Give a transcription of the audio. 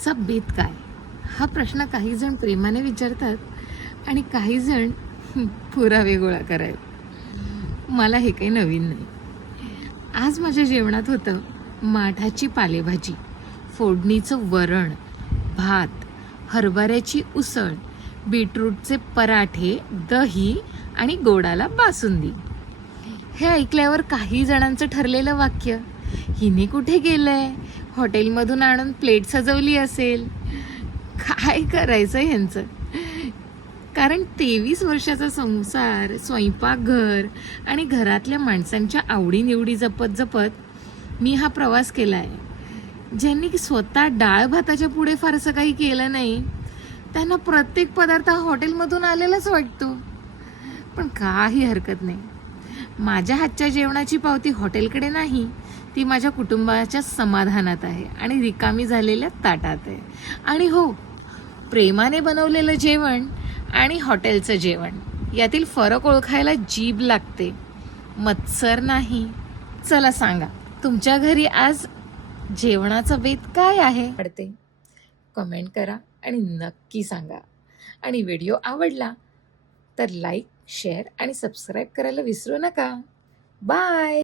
आजचा बेत काय हा प्रश्न काही जण प्रेमाने विचारतात आणि काही जण पुरावे गोळा करायला. मला हे काही नवीन नाही. आज माझ्या जेवणात होतं माठाची पालेभाजी, फोडणीचं वरण, भात, हरभऱ्याची उसळ, बीटरूटचे पराठे, दही आणि गोडाला बासुंदी. हे ऐकल्यावर काही जणांचं ठरलेलं वाक्य, हिने कुठे गेलंय, हॉटेलमधून आणून प्लेट सजवली असेल. काय करायचं ह्यांचं. कारण 23 वर्षाचा संसार, स्वयंपाकघर आणि घरातल्या माणसांच्या आवडीनिवडी जपत जपत मी हा प्रवास केला आहे. ज्यांनी स्वतः डाळ भाताच्या पुढे फारसं काही केलं नाही त्यांना प्रत्येक पदार्थ हा हॉटेलमधून आलेलाच वाटतो. पण काही हरकत नाही. माझ्या हातच्या जेवणाची पावती हॉटेलकडे नाही, ती माझ्या कुटुंबाच्या समाधानात आहे आणि रिकामी झालेल्या ताटात आहे. आणि हो, प्रेमाने बनवलेलं जेवण आणि हॉटेलचं जेवण यातील फरक ओळखायला जीभ लागते, मत्सर नाही. चला सांगा, तुमच्या घरी आज जेवणाचा बेत काय आहे? कमेंट करा आणि नक्की सांगा. आणि व्हिडिओ आवडला तर लाईक, शेअर आणि सबस्क्राईब करायला विसरू नका. बाय.